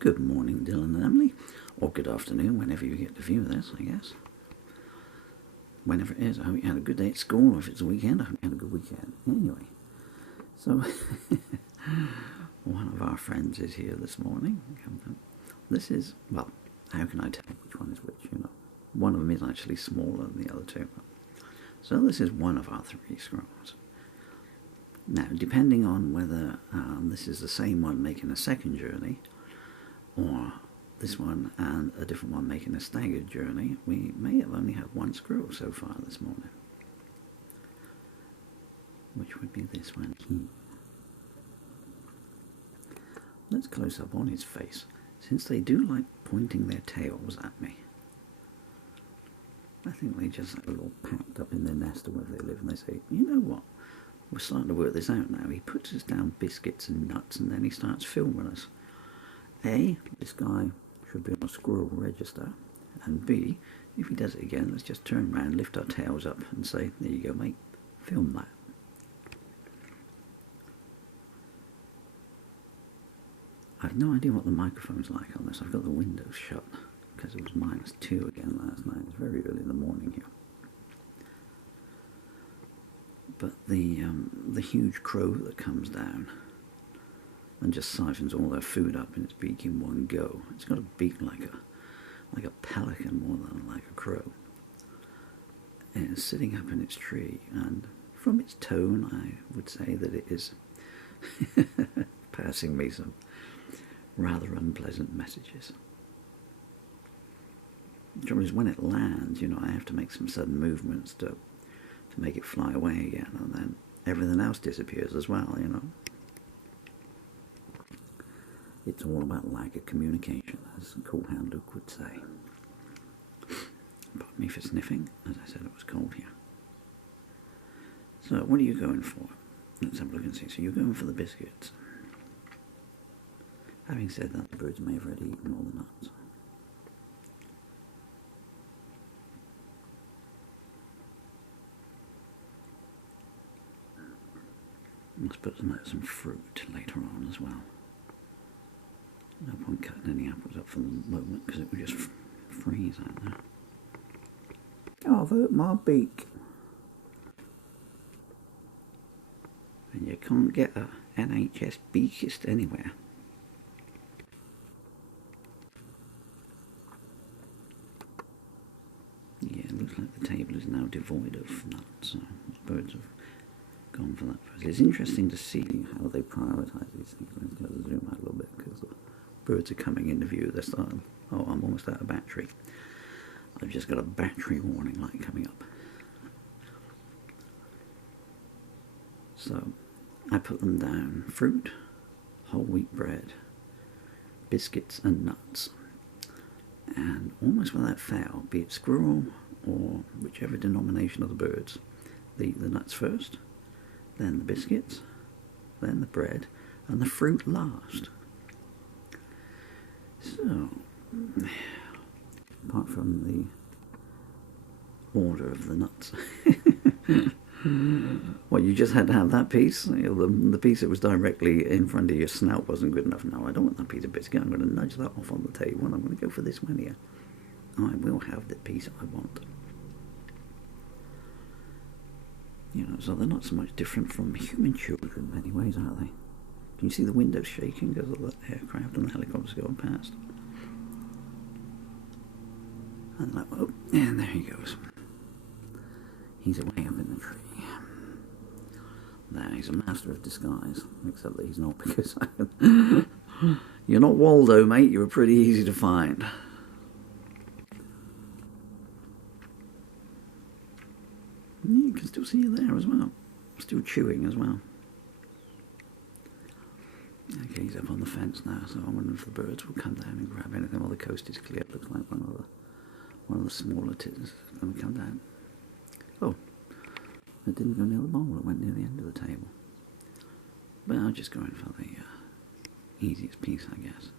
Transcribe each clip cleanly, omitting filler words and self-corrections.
Good morning, Dylan and Emily, or good afternoon, whenever you get to view this, I guess. Whenever it is, I hope you had a good day at school, or if it's a weekend, I hope you had a good weekend. Anyway, so one of our friends is here this morning. This is, well, how can I tell which one is which, One of them is actually smaller than the other two. So this is one of our three squirrels. Now, depending on whether this is the same one making a second journey, or this one and a different one making a staggered journey, we may have only had one squirrel so far this morning, which would be this one here. Let's close up on his face, since they do like pointing their tails at me. I think they just have it all packed up in their nest or wherever they live, and they say, you know what, we're starting to work this out now. He puts us down biscuits and nuts, and then he starts filming us. A, this guy should be on a squirrel register, and B, if he does it again, let's just turn around, lift our tails up and say, there you go mate, film that. I have no idea what the microphone's like on this. I've got the windows shut because it was -2 again last night. It's very early in the morning here. But the huge crow that comes down and just siphons all their food up in its beak in one go. It's got a beak like a pelican more than like a crow. And it's sitting up in its tree, and from its tone I would say that it is passing me some rather unpleasant messages. The trouble is, when it lands, I have to make some sudden movements to make it fly away again, and then everything else disappears as well, It's all about lack of communication, as Cool Hand Luke would say. Pardon me for sniffing, as I said it was cold here. So, what are you going for? Let's have a look and see. So you're going for the biscuits. Having said that, the birds may have already eaten all the nuts. Let's put some fruit later on as well. No point cutting any apples up for the moment because it would just freeze out there. Oh, I've hurt my beak. And you can't get a NHS beakist anywhere. Yeah, it looks like the table is now devoid of nuts, so birds have gone for that first. It's interesting to see how they prioritise these things. Let's go to zoom out a little bit because the birds are coming into view. They're starting. Oh, I'm almost out of battery. I've just got a battery warning light coming up. So I put them down: fruit, whole wheat bread, biscuits and nuts. And almost without fail, be it squirrel or whichever denomination of the birds, the nuts first, then the biscuits, then the bread, and the fruit last. So, apart from the order of the nuts. Well, you just had to have that piece. The piece that was directly in front of your snout wasn't good enough. No, I don't want that piece of biscuit. I'm going to nudge that off on the table, and I'm going to go for this one here. I will have the piece I want. So they're not so much different from human children in many ways, are they? Can you see the windows shaking because of the aircraft and the helicopters going past? And there he goes. He's away up in the tree. There, he's a master of disguise, except that he's not, because you're not Waldo, mate. You were pretty easy to find. You can still see you there as well. Still chewing as well. Okay, he's up on the fence now, so I wonder if the birds will come down and grab anything while the coast is clear. It looks like one of the smaller tits is going to come down. Oh, it didn't go near the bowl, it went near the end of the table. But I'll just go in for the easiest piece, I guess.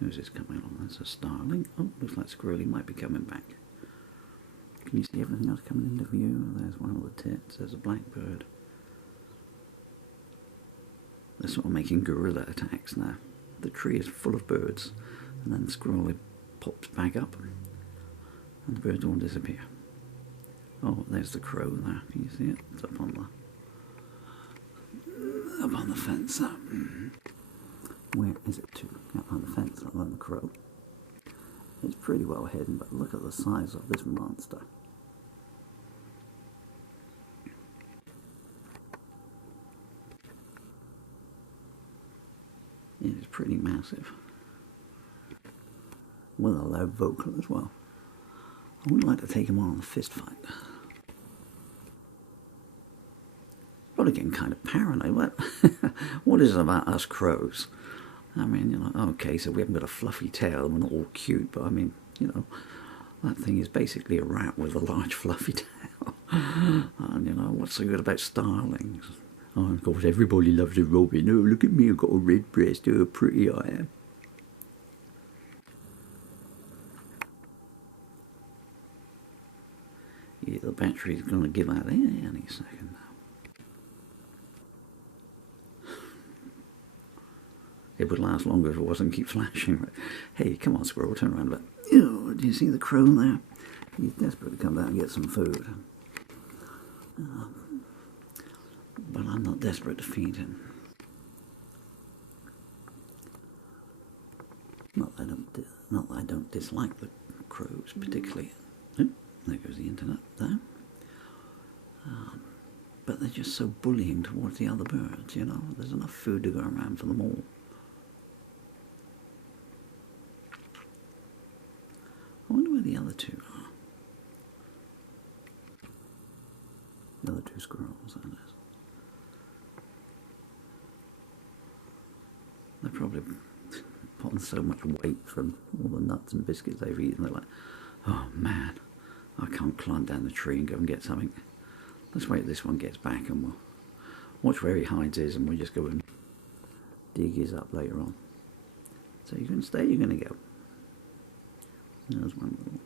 Who's this coming along? That's a starling. Oh, looks like Squirrely might be coming back. Can you see everything else coming into view? There's one of the tits, there's a blackbird. They're sort of making guerrilla attacks now. the tree is full of birds, and then the squirrel pops back up, and the birds all disappear. Oh, there's the crow there. Can you see it? It's up on the fence. Where is it to? Up on the fence, not on the crow. It's pretty well hidden, but look at the size of this monster. It is pretty massive. With a loud vocal as well. I wouldn't like to take him on a fist fight. Probably getting kind of paranoid. What is it about us crows? I mean, you know, okay, so we haven't got a fluffy tail and we're not all cute, but I mean, you know, that thing is basically a rat with a large fluffy tail. And, you know, what's so good about starlings? Oh, of course, everybody loves a robin. Oh, look at me, I've got a red breast. Oh, how pretty I am. Yeah, the battery's going to give out any second now. It would last longer if it wasn't keep flashing. But, hey, come on, squirrel, turn around a bit. Oh, do you see the crow there? He's desperate to come down and get some food. But I'm not desperate to feed him. Not that I don't dislike the crows particularly. Oh, there goes the internet there. But they're just so bullying towards the other birds, you know. There's enough food to go around for them all. I wonder where the other two are. The other two squirrels, that is. They're probably putting so much weight from all the nuts and biscuits they've eaten. They're like, oh man, I can't climb down the tree and go and get something. Let's wait till this one gets back and we'll watch where he hides his and we'll just go and dig his up later on. So you're going to stay, you're going to go. There's one little.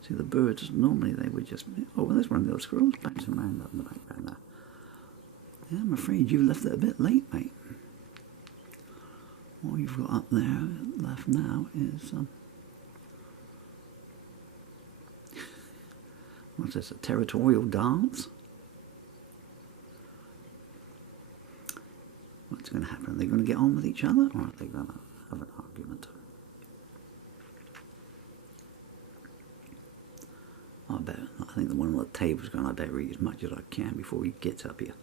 See, the birds, normally they would just. Oh, well, there's one of those squirrels bouncing around up in the background there. Yeah, I'm afraid you left it a bit late, mate. All you've got up there left now is. What's this, a territorial dance? What's going to happen? Are they going to get on with each other, or are they going to have an argument? I think the one on the table's going, I better eat as much as I can before he gets up here.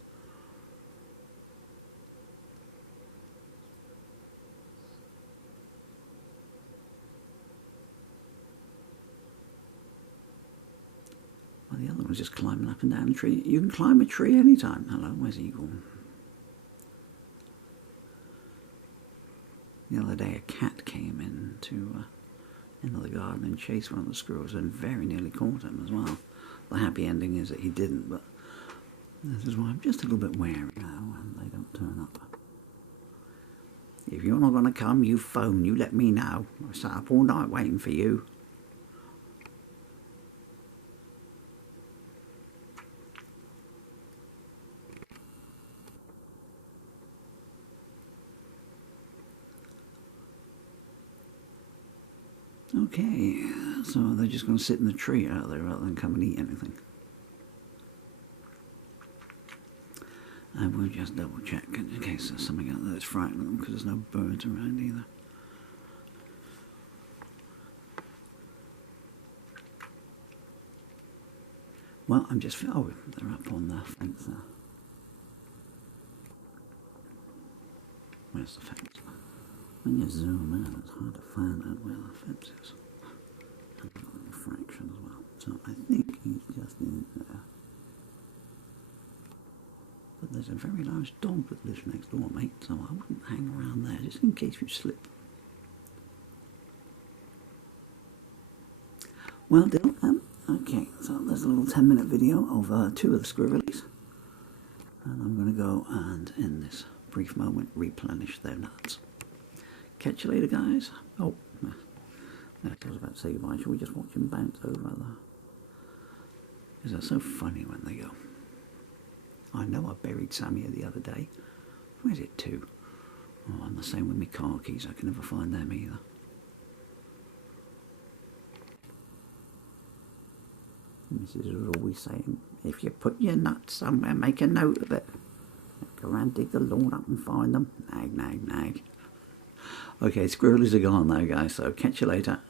Well, the other one's just climbing up and down the tree. You can climb a tree anytime. Hello, where's Eagle? The other day a cat came into the garden and chased one of the squirrels and very nearly caught him as well. The happy ending is that he didn't, but this is why I'm just a little bit wary now when they don't turn up. If you're not going to come, you phone, you let me know. I sat up all night waiting for you. Okay, so they're just going to sit in the tree out there rather than come and eat anything. And we'll just double check in case there's something out there that's frightening them, because there's no birds around either. Well, I'm just... Oh, they're up on the fence there. Where's the fence? When you zoom in, it's hard to find out where the fence is. And I've got a refraction as well. So I think he's just in there. But there's a very large dog that lives next door, mate, so I wouldn't hang around there, just in case you slip. Well, Dylan, okay, so there's a little 10-minute video of two of the squirrelies. And I'm going to go and, in this brief moment, replenish their nuts. Catch you later, guys. Oh, I was about to say goodbye. Shall we just watch them bounce over there? Because they're so funny when they go. I know I buried Sammy the other day. Where's it to? Oh, I'm the same with my car keys. I can never find them either. Mrs. was always saying, if you put your nuts somewhere, make a note of it. Go around, dig the lawn up and find them. Nag, nag, nag. Okay, squirrels are gone though, guys, so catch you later.